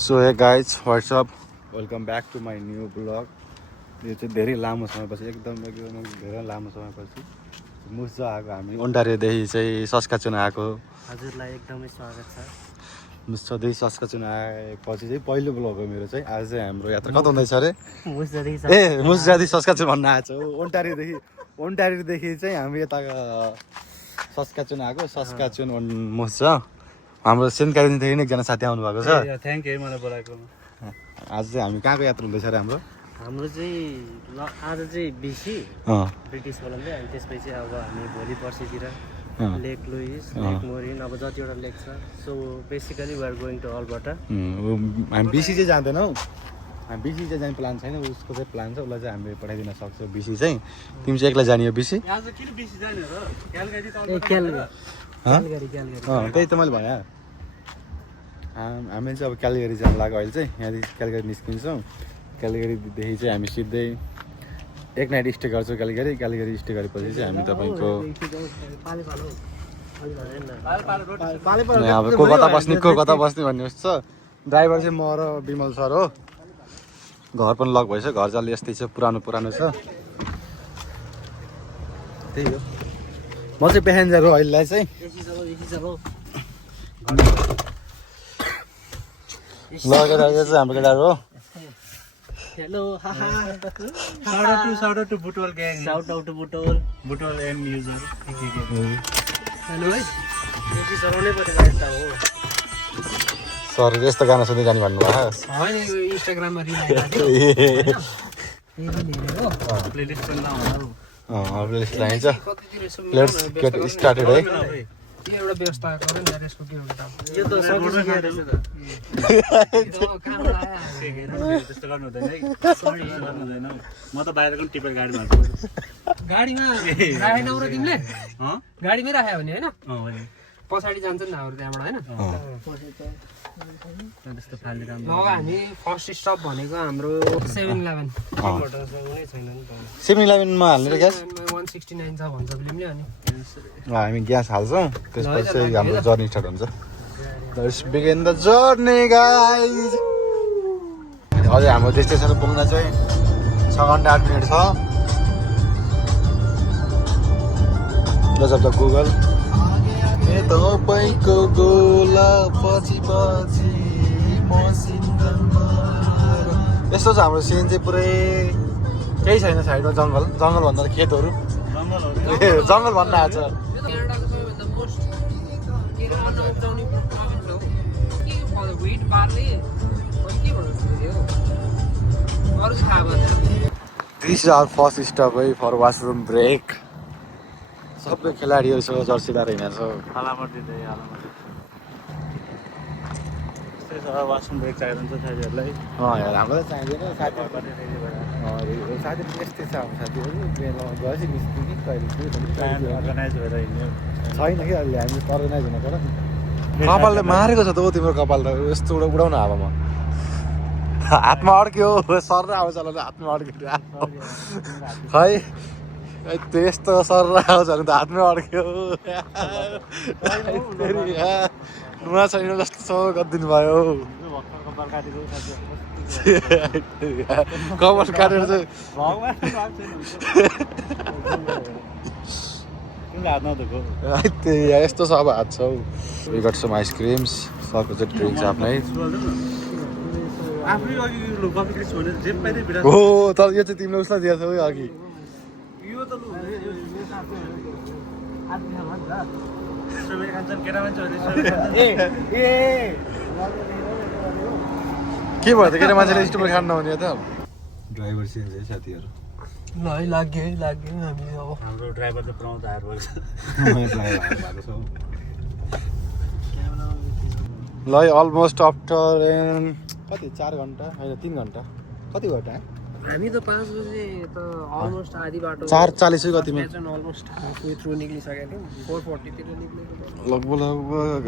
So hey guys what's up welcome back to my new blog. यो चाहिँ धेरै लामो समयपछि एकदम धेरै लामो समयपछि मुजा आएको हामी ओन्टारियोदेखि चाहिँ सस्काचुन आएको। हजुरलाई एकदमै स्वागत छ। मुजादेखि सस्काचुन आएपछि चाहिँ पहिलो ब्लग हो मेरो चाहिँ। आज चाहिँ हाम्रो यात्रा कता हुँदैछ अरे? मुजादेखि सस्काचुन भन्न आएको छ। ओन्टारियोदेखि चाहिँ हामी यता सस्काचुन आएको। सस्काचुन मुजा हाम्रो सेन्ट क्यारोलिनदेखि एकजना साथी आउनु भएको छ। थ्याङ्क यू मलाई बोलाएको। आज चाहिँ हामी कहाँको यात्रा हुँदैछ अरे हाम्रो? हाम्रो चाहिँ आज चाहिँ बिसी ब्रिटिस कोलम्बिया अनि त्यसपछि अब हामी भोलि पर्सितिर लेक लुइस, लेक मोरिन, अब जतिवटा लेक छ। So basically we are going to Alberta. हामी बिसी चाहिँ जाँदैनौँ। हामी बिसी चाहिँ जाने प्लान छैन। उसको चाहिँ प्लान छ, उसलाई चाहिँ हामीले पठाइदिन सक्छौँ बिसी चाहिँ। तिमी चाहिँ एक्लै जाने हो बिसी? त्यही त मैले भने। हामी चाहिँ अब क्यालगरी जानु लाग्यो अहिले चाहिँ। यहाँदेखि क्यालगरी निस्किन्छौँ। क्यालगरीदेखि चाहिँ हामी सिधै एक नाइट स्टे गर्छौँ क्यालगरी स्टे गरेपछि चाहिँ हामी तपाईँको अब को कता बस्ने भन्ने जस्तो छ। ड्राइभर चाहिँ म र विमल सर हो। घर पनि लक भएछ। घर जल्दी यस्तै छ, पुरानो छ। त्यही हो। म चाहिँ पेसेन्जर हो अहिलेलाई चाहिँ। लगेर चाहिँ हाम्रो केटाहरू हो। Hello Shout out to Butol gang. Shout out to Butwal Butol end user. Hello है। यति चलाउनै पर्ने बाइक त हो। सर यस्तो गाना सुन्दै जाने भन्नुभयो। होइन यो इन्स्टाग्राममा रिल आइरहेको हो। Playlist पनि लाउँ। प्लेलिस्ट लगाइन्छ। लेट्स गेट स्टार्टेड है। यो एउटा व्यवस्था गरौँ न यसको के हुन्छ यो त सकिसक्यो रहेछ त। त्यस्तो गर्नु हुँदैन है। सरी गर्नु हुँदैन। म त बाहिरको पनि टिपेर गाडीमा हाल्छु। गाडीमा राखेनौ र तिमीले? गाडीमै राख्यो भने होइन पछाडि जान्छ नि हाम्रो त्यहाँबाट होइन। त्यस्तो फाल्ने काम। ल हामी फर्स्ट स्टप भनेको हाम्रो 7-11 हुनै छैन नि त। 7-11 मा हाल्ने ग्यास 169 छ भन्छ फिल्मले। अनि हामी ग्यास हाल्छौँ। त्यसपछि चाहिँ हाम्रो जर्नी स्टार्ट हुन्छ। Let's begin the journey guys. अझै हाम्रो डेस्टिनेसन पुग्न चाहिँ 6 घन्टा 8 मिनट छ। गजब द गुगल तपाईँको गोला पछि यस्तो छ हाम्रो सिन चाहिँ पुरै केही छैन साइडमा। जङ्गल भन्दा खेतहरू जङ्गल भन्न आएको छ। क्यानाडाको सबैभन्दा मोस्ट केरल उब्जाउने प्रोभिन्स हो के फल व्हिट बार्ली अनि के भन्नु हो अरु थाहा भएन। This is our first stop है फर वासरुम ब्रेक। सबै खेलाडीहरूसँग जर्सी लाएर हिँडेको छ। हालामा दिँदै हालामा त्यस्तै छ। वासरुम ब्रेक चाहिएको हुन्छ साथीहरूलाई। यार हामीलाई चाहिँदैन। साथीहरू यस्तै छ हाम्रो साथीहरू। गएपछि निस्क्यो कि कहिले अर्गनाइज भएर हिँड्यो छैन कि अहिले हामी अर्गनाइज हुनु पर्यो। कपालले मारेको छ त हो तिम्रो कपाल त यस्तो उडाउनु हावामा। हातमा अड्क्यो सर र आउँछ हातमा अड्क्यो खै त्यस्तो सर आउँछ भने त हातमै अड्क्यो। नुहा छैन जस्तो छ गरिदिनु भयो। कपाल काटेको कपाल काटेर चाहिँ हात नधोको। त्यही यस्तो छ अब हात छ हौ। We got some ice creams. सरको चाहिँ ड्रिङ्क्स आफ्नै आफै अघि कफी क्रिस भने जे पाइदै भिड हो। तर यो चाहिँ तिमीले उसलाई दिएको छौ अघि। यो त खान्छन् केटा मान्छेहरूले। के भयो त केटा मान्छेले स्टुपर खानु नहुने त? ड्राइभर चेन्ज है साथीहरू। ल है लाग्यो हामी अब हाम्रो ड्राइभर चाहिँ पुऱ्याउँदा हार भएको छ। ल अलमोस्ट आफ्टर कति 4 घन्टा होइन 3 घन्टा कति भयो टाइम? हामी त 5 बजे त अलमोस्ट आधी बाटो 4:40 कतिमा अलमोस्ट हाफवे थ्रु निक्लिसकेको थियौँ। 4:40 तिर निक्लेको। लगभग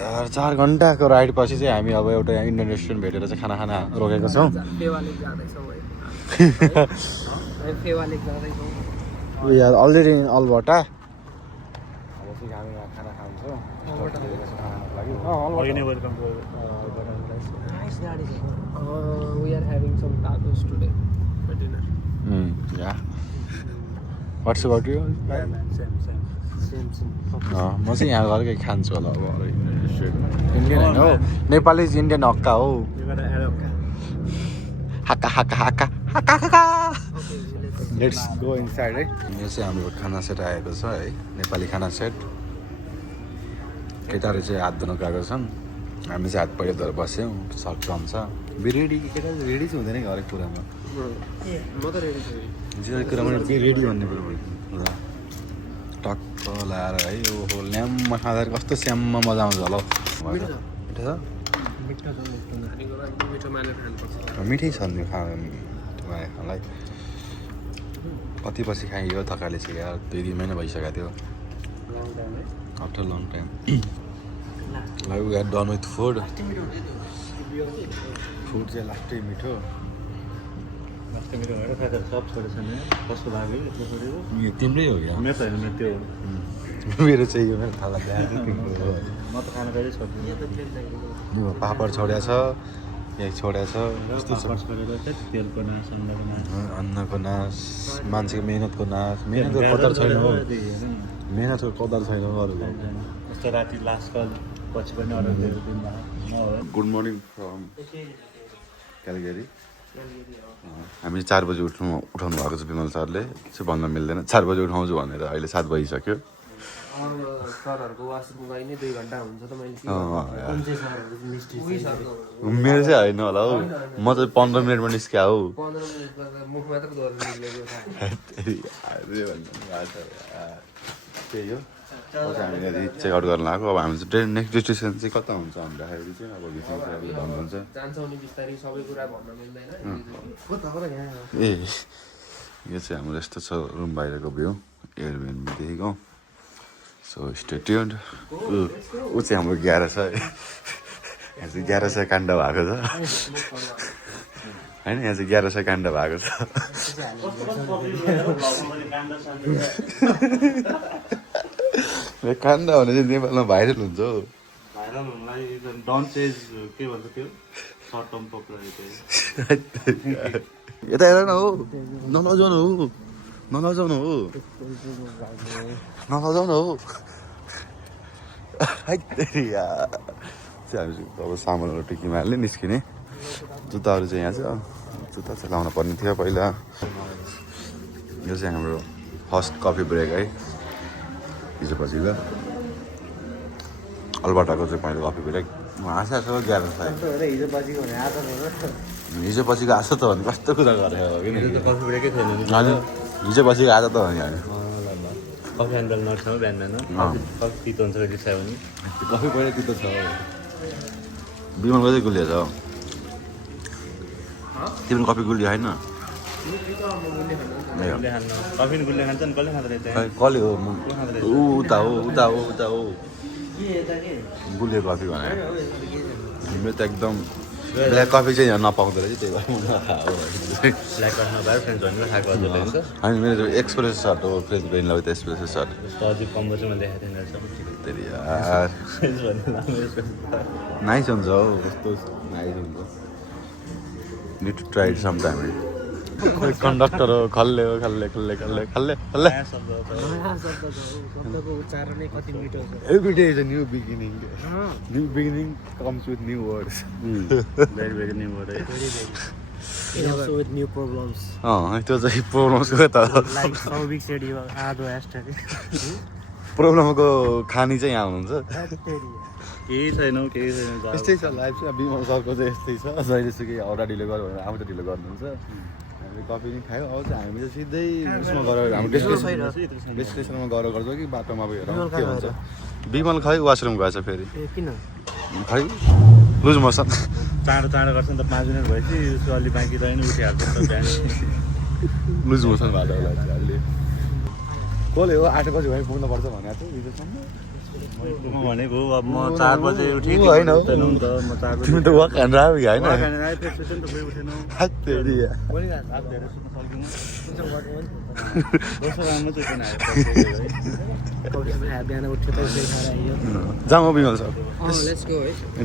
यार 4 घन्टाको राइड पछि चाहिँ हामी अब एउटा इन्डियन रेस्टुरेन्ट भेटेर चाहिँ खाना रोकेको छौँ। फेवा लेक जाँदैछौँ है। फेवा लेक जाँदैछौँ। We are already in Alberta. अब चाहिँ हामी यहाँ खाना खान्छौँ। Welcome We are having some tacos today for dinner. Yeah. What's about you? Same. म चाहिँ यहाँ घरकै खान्छु होला अब इन्डियन होइन हो नेपाली इन्डियन हक्का हो हाक्का हाक्का हाक्का हाक्का हाक्का लेट्स गो इनसाइड है यो चाहिँ हाम्रो खाना सेट आएको छ है नेपाली खाना सेट केटाहरू चाहिँ हात धुन गएको छन् हामी चाहिँ हात पहिरो धर बस्यौँ सर्ट कम छ रेडी केटा रेडी चाहिँ हुँदैन कि हरेक कुरामा म त रेडी छु जे कुरामा रेडी भन्ने कुरो ल टक्क लाएर है ओहो ल्याम्मा खाँदाखेरि कस्तो स्याममा मजा आउँछ होला मिठै छ नि खानालाई कति पछि खाइयो थकाले चाहिँ यार 2 महिना भइसकेको थियो after long time we are done with food चाहिँ लास्टै मिठो तिम्रै हो क्या मेरो चाहिँ यो मेरो थाहा पापड छोड्या छ यहाँ छोड्या छ अन्नको नाश मान्छेको मेहनतको नाश मेहनतको कदर छैन हो मेहनतको कदर छैन अरूको राति लास्ट कल पछि पनि अर्डर दिएर दिनु गुड मर्निङ फ्रम क्यालगरी हामी 4 बजी उठाउनु भएको छ विमल सरले चाहिँ भन्न मिल्दैन 4 बजी उठाउँछु भनेर अहिले 7 बजिसक्यो सरहरूको वासरुम गए नि 2 घन्टा हुन्छ त मैले मेरो चाहिँ होइन होला हौ म चाहिँ 15 मिनटमा निस्क्या हौ 15 मिनेट मुख मात्र गर्नु निक्लेको त्यही हो हामीले चेकआउट गर्न लाग्यो अब हामी चाहिँ नेक्स्ट डेस्टिनेसन चाहिँ कता हुन्छ भन्दाखेरि चाहिँ अब भन्नुहुन्छ जान्छौँ नि बिस्तारै सबै कुरा भन्न मिल्दैन ए यो चाहिँ हाम्रो यस्तो छ रुम बाहिरको भ्यू एयरबिएनबीदेखिको सो स्टे ट्युन्ड ऊ चाहिँ हाम्रो 11 छ यहाँ चाहिँ 1100 काण्ड भएको छ होइन यहाँ चाहिँ 1100 काण्ड भएको छ काण्ड भने चाहिँ नेपालमा भाइरल हुन्छ हौ भाइरल हुनलाई डन्ट चेज के भन्छ त्यो सर्ट टर्म पपुलारिटी यता हेर न हो नलजाउनु हो नलजाउनु हो नलजाउनु हो हामी अब सामानहरू टिकीमा हाल्ने निस्किने जुत्ताहरू चाहिँ यहाँ छ जुत्ता चाहिँ लाउनु पर्ने थियो पहिला यो चाहिँ हाम्रो फर्स्ट कफी ब्रेक है हिजो पछि ल अल्बर्टाको चाहिँ पहिलो कफी ब्रेक हाँसा छ 11 हिजो पछिको आशा त भने कस्तो कुरा गरेको हो किन कफी ब्रेकै छैन हजुर हिजो पछिको आज त हो नि हामी कफी एन्डल नर्छ बिहान कफी पितो हुन्छ रिसायो भने कफी पहिला तितो छ विमलको चाहिँ गुलिया छ तिम्रो कफी गुलिया होइन कफी गुलिया खान्छ नि कसले खाँदो रहेछ कसले हो उता हो उता हो उता हो गुलिया कफी भने मेरो त एकदम ब्ल्याक कफी चाहिँ यहाँ नपाउँदो रहेछ त्यही भएर ब्ल्याक कफी नभएर फ्रेन्च भन्नु खाएको हजुरले हुन्छ होइन मेरो एक्सप्रेस सर्ट हो फ्रेन्च ब्रेन विथ एक्सप्रेस सर्ट अझै कम्बो चाहिँ मैले देखाएको थिएन यार नाइस हुन्छ हौ कस्तो नाइस हुन्छ need to try it some time conductor हो खल्ले हो खल्ले खल्ले खल्ले खल्ले खल्ले उच्चारणै कति मिठो छ every day is a new beginning comes with new words very very new word also with new problems त्यो चाहिँ प्रब्लम्सको त like Sauvik said you add hashtag प्रब्लमको खानी चाहिँ यहाँ हुनुहुन्छ केही छैन यस्तै छ लाइफ चाहिँ विमल सरको चाहिँ यस्तै छ जहिलेसुकै हाउडा ढिलो गर भनेर आउँदा ढिलो गर्नुहुन्छ हामीले कफी नि खायो अब चाहिँ हामी चाहिँ सिधै उसमा गएर हाम्रो डेस्टिनेसनमा गएर गर्छौँ कि बाटोमा अब हेरौँ के हुन्छ विमल खै वासरुम गएछ फेरि किन खै लुज मोसन चाँडो चाँडो गर्छ नि त 5 मिनट भएपछि उसको अलि बाँकी रहेन उठिहाल्छ त बिहान लुज मोसन भएको होला अलि कसले हो 8 बजी भए पुग्नुपर्छ भनेको थियो हिजोसम्म म भनेको अब म 4 बजे उठेँ होइन हौ नि त म 4 बजे तिमी त वाक एन्ड ड्राइभ होइन जाउँ विमल सर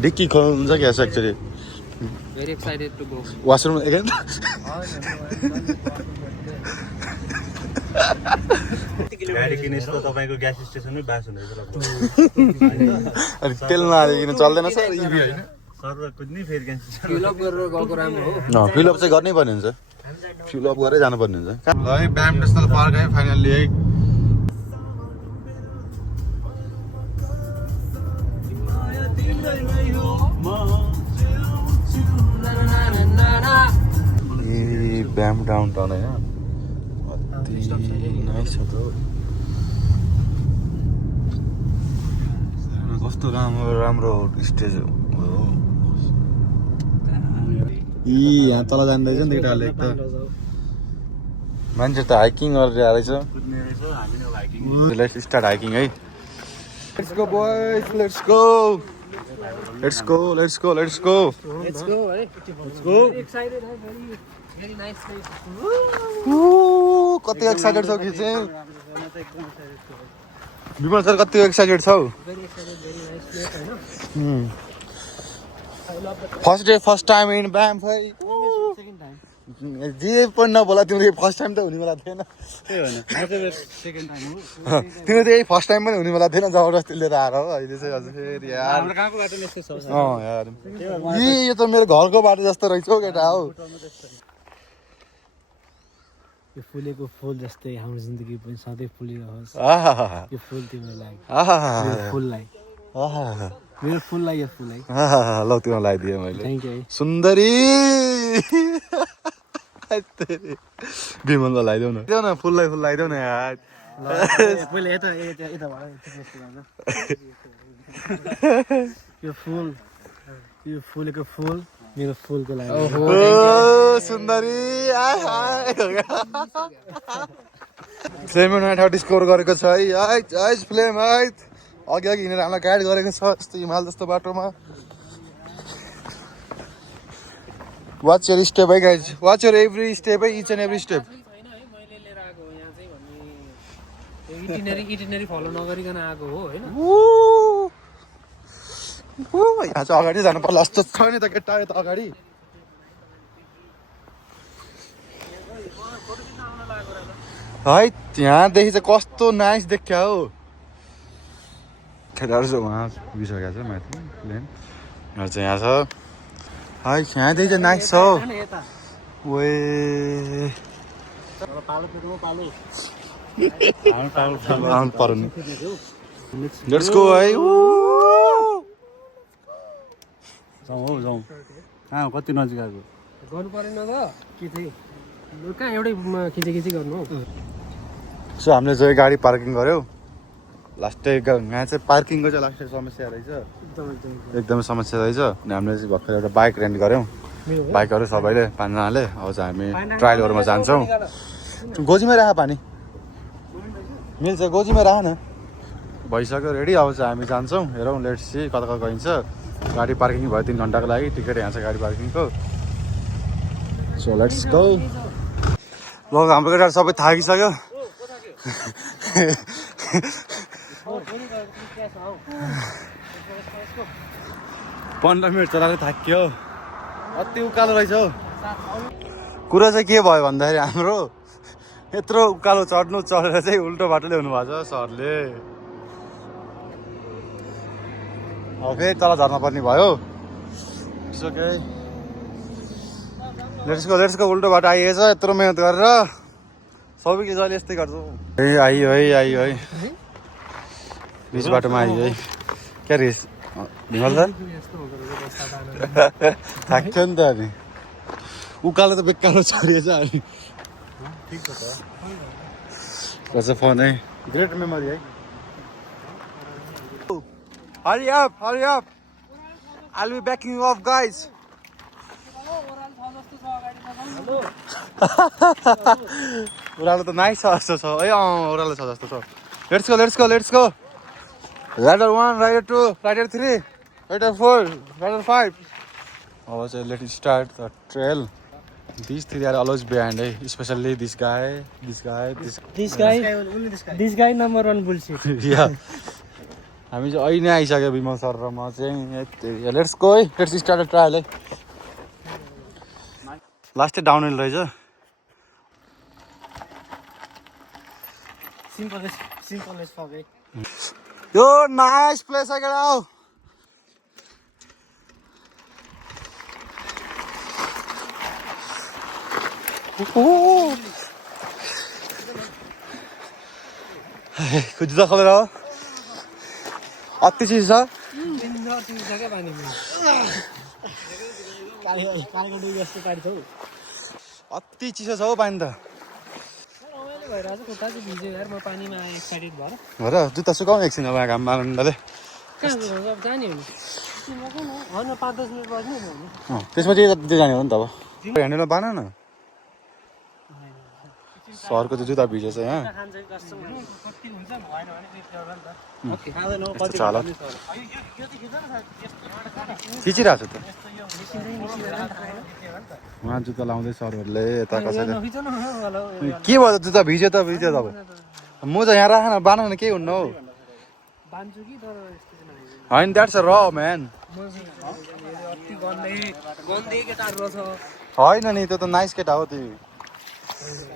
डिक्की खोल्नु छ क्या actually Very excited to go. Washroom again? गाडी किनेपछि त तपाईँको ग्यास स्टेसनमै बास हुँदैछ अनि तेल नहालिकन चल्दैन सर इभी होइन सर कुद्ने फेरि ग्यास स्टेसन Fill up गरेर गएको राम्रो हो. फिलअप चाहिँ गर्नै पर्ने हुन्छ फिलअप गरेरै जानुपर्ने हुन्छ ल है ब्याम नेसनल पार्क है फाइनल्ली है ए ब्याम डाउन टाउन होइन नाइस छ त कस्तो राम्रो राम्रो स्टेज हो यहाँ तल जाँदैछ नि त केटाहरूले एक त मान्छे त हाइकिङ गरेर आएछ कुद्ने रहेछ हामी नै हाइकिङ लेट्स स्टार्ट हाइकिङ है let's go boys let's go let's go let's go let's go Let's go, right? Let's go Very excited, very nice place. कति एक्साइटेड छौ कि चाहिँ विमल सर कति एक्साइटेड छौ Very excited, very nice place, होइन? First day first time in ब्याम भाइ Second time. जे पनि नबोला तिम्रो फर्स्ट टाइम त हुनेवाला थिएन सेकेन्ड टाइम हो तिम्रो चाहिँ फर्स्ट टाइम पनि हुनेवाला थिएन जबरजस्ती लिएर आएर हो अहिले चाहिँ हजुर फेरि यार हाम्रो कहाँको बाटो यस्तो छ यार यो त मेरो घरको बाटो जस्तो रहेछ हौ केटा हौ यो फुलेको फुल जस्तै हाम्रो जिन्दगी पनि सधैँ फुलिरहोस्. आहा यो फुल तिम्रो लागि. आहा मेरो फुललाई. आहा मेरो फुललाई यो फुल है. आहा ल तिमीलाई लगाइदिएँ मैले थ्याङ्क यू है. सुन्दरी विमललाई लगाइदेऊ न देऊ न फुललाई फुल लगाइदेऊ न यार पहिला यताबाट यो फुल यो फुलेको फुल मेरो फुलको लागि. ओ सुन्दरी फ्लेम 930 स्कोर गरेको छ है फ्लेम है अघि अघि हिँडेर हामीलाई गाइड गरेको छ यस्तो हिमाल जस्तो बाटोमा वाच योर स्टेप है guys watch your every step है इच एन्ड एभ्री स्टेप छैन है मैले लिएर आएको हो यहाँ चाहिँ भन्ने इटिनरी फलो नगरिकन आएको हो होइन. यहाँ चाहिँ अगाडि जानु पर्ला जस्तो छ नि त केटा यता अगाडि है यहाँदेखि चाहिँ कस्तो नाइस देख्या हो केटाहरू चाहिँ उहाँ पुगिसकेको छ माथि प्लेन चाहिँ यहाँ छ है यहाँदेखि चाहिँ नाइस छ हौ वे आउनु पर्यो नि लेट्स गो है जाउँ हौ जाउँ कहाँ कति नजिक आएको गर्नु परेन त के चाहिँ कहाँ एउटै खिची गर्नु हौ. सो हामीले चाहिँ गाडी पार्किङ गऱ्यौ लास्टै यहाँ चाहिँ पार्किङको चाहिँ लास्टै समस्या रहेछ एकदमै समस्या रहेछ अनि हामीले चाहिँ भर्खर एउटा बाइक रेन्ट गऱ्यौँ बाइकहरू सबैले 5 जनाले अब चाहिँ हामी ट्रायलहरूमा जान्छौँ गोजीमै राख पानी मिल्छ गोजीमै राख न भइसक्यो रेडी अब चाहिँ हामी जान्छौँ हेरौँ लेट्स सी कता कता गइन्छ गाडी पार्किङ भयो 3 घन्टाको लागि टिकट यहाँ छ गाडी पार्किङको सो लेट्स गो ल हाम्रो केटाहरू सबै थाकिसक्यो 15 मिनट चलाएर थाक्यो अति उकालो रहेछ हौ कुरा चाहिँ के भयो भन्दाखेरि हाम्रो यत्रो उकालो चढेर चाहिँ उल्टो बाटो ल्याउनु भएको छ सरले अब फेरि तल झर्न पर्ने भयो ओके लेट्स गो उल्टो बाटो आइएछ यत्रो मेहनत गरेर सबै के जहिले यस्तै गर्छौ आइयो है बिच बाटोमा आइयो है क्या रेस विमल सर थाक्थ्यो नि त अनि उकालो त बेकार चढिएछ अनि कसो फोन है ग्रेट मेमोरी है Hurry up! I'll be backing you off, guys. ओह्रालो त नाइस छ जस्तो छ है ओह्रालो छ जस्तो छ let's go rider 1 rider 2 rider 3 rider 4 rider 5 अब चाहिँ let start the trail these three are always behind especially this guy This guy number 1 bullshit. yeah हामी चाहिँ अहिले आइसक्यो विमल सर र म चाहिँ लेट्स गो है लेट्स स्टार्ट ट्रायल है लास्टै डाउन हिल रहेछ। सिम्पलेस्ट फक है। यो नाइस प्लेस है केटा हो। जुत्ता खोलेर हो अति चिज छ। अति चिसो छ हौ पानी त। हो र जुत्ता सुकाउनु एकछिन अब घाममा डल्लै। त्यसपछि यता जाने हो नि त अब। ह्यान्डलमा बान न। सरको चाहिँ जुत्ता भिजेछ यहाँ। यस्तो छ हालत। खिचिरहेको छ त उहाँ जुत्ता लाउँदै सरहरूले यता कसैले के भयो जुत्ता भिज्यो त भिज्यो त अब म त यहाँ राख न बान न केही हुन्न हौ होइन द्याट्स अ र म्यान होइन नि त्यो त नाइस केटा हो त्यो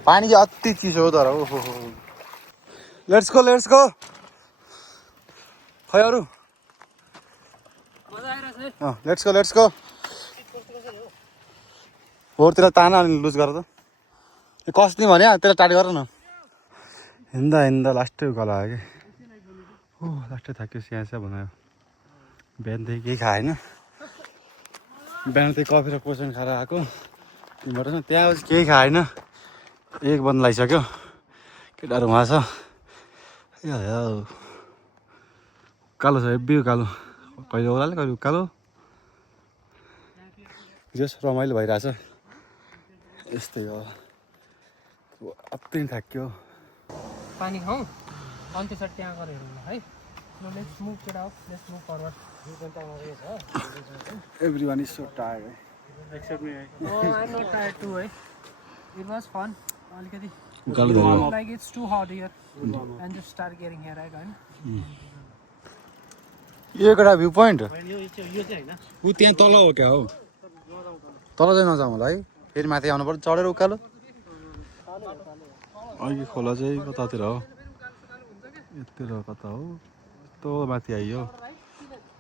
पानी चाहिँ अति चिसो हो तर ओहो लेट्स गो खै अरू लेट्स गो होरतिर तान अनि लुज गर त कस्ने भने त्यसलाई टाढी गर न हिँड्दा लास्टै गला कि हो लास्टै थाक्यो स्याहास्या बनायो बिहानदेखि केही खाएन बिहान त्यही कफी र पोसन खाएर आएको तिमीबाट न त्यहाँ केही खाएन एक बन्द लगाइसक्यो केटाहरू उहाँ छ कालो छ हेब्बी कालो कहिले ओह्रालो कहिले उकालो जस रमाइलो भइरहेछ यस्तै हो अति थाक्यो पानी खाउँ अनि त्यसरी त्यहाँ गएर हेरौँ है let's move it out let's move forward everyone is so tired except me I am not tired too है इट वाज फन अलिकति गालो like it's too hot here and just start getting here right हैन यो एउटा view point यो चाहिँ हैन ऊ त्यहाँ तल हो क्या हो तल चाहिँ नजाउँ होला है फेरि माथि आउनु पर्छ चढेर उकालो अघि खोला चाहिँ कतातिर हो यतिर कता हो यस्तो माथि आइयो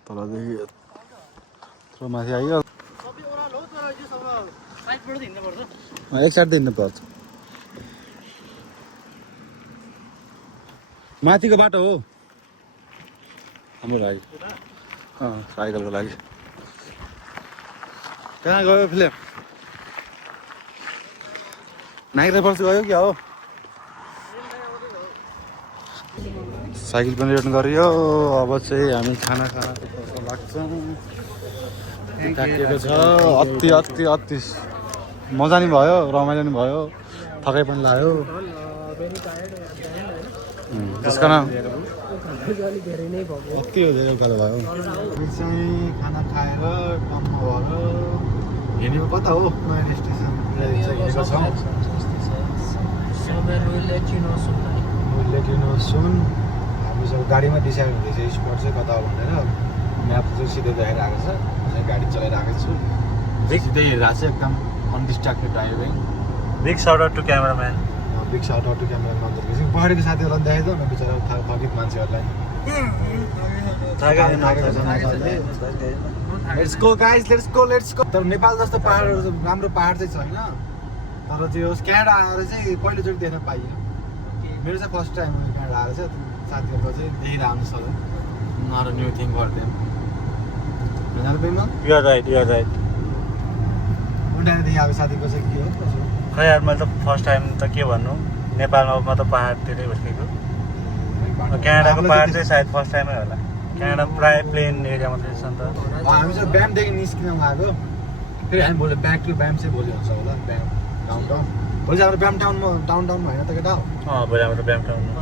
तलदेखि यत्रो माथि आइयो एक साइड हिँड्नु पर्छ माथिको बाटो हो हाम्रो लागि साइकलको लागि कहाँ गयो फिल्म नाइग्रा फल्स गयो क्या हो साइकल पनि रिटर्न गरियो अब चाहिँ हामी खाना खाएको लाग्छ थाकिएको छ अति मजा नि भयो रमाइलो नि भयो थकाइ पनि लाग्यो त्यस कारण अति हो धेरै उकालो भयो चाहिँ खाना खाएर कममा भयो हिँडेको कता हो नयाँ स्टेसन हिँडेको छौँ हामी सब गाडीमा डिसाइड हुँदैछ स्पट चाहिँ कता हो भनेर म्याप चाहिँ सिधै देखाएर आएको छ गाडी चलाइरहेको छु सिधै हेरिरहेको छ एकदम undistracted driving big shout out to cameraman big shout out to camera नन्दुर्ग पहाडीको साथीहरूलाई देखाइदियो न बिचरा थकित मान्छेहरूलाई let's go guys let's go तर नेपाल जस्तो पहाडहरू राम्रो पहाड चाहिँ छैन तर त्यो क्यानाडा आएर चाहिँ पहिलोचोटि देख्न पाइयो मेरो चाहिँ फर्स्ट टाइम क्यानाडा आएर चाहिँ साथीहरूको चाहिँ देखिरहनु सधैँ नट न्यू थिङ गर्दैन युआर राइट उनीहरूदेखि अब साथीको चाहिँ के हो कसो खै यार मैले त फर्स्ट टाइम त के भन्नु नेपालमा त पहाडतिरै भइसकेको क्यानाडाको पहाड चाहिँ सायद फर्स्ट टाइमै होला क्यानाडा प्रायः प्लेन एरिया मात्रै छ नि त हामी चाहिँ ब्यामदेखि निस्किन आएको फेरि हामी भोलि ब्याक टु ब्याम चाहिँ भोलि हुन्छ होला ब्याम डाउन टाउन भोलि चाहिँ हाम्रो ब्याम टाउनमा डाउन टाउनमा होइन त केटा भोलि हाम्रो ब्याम टाउनमा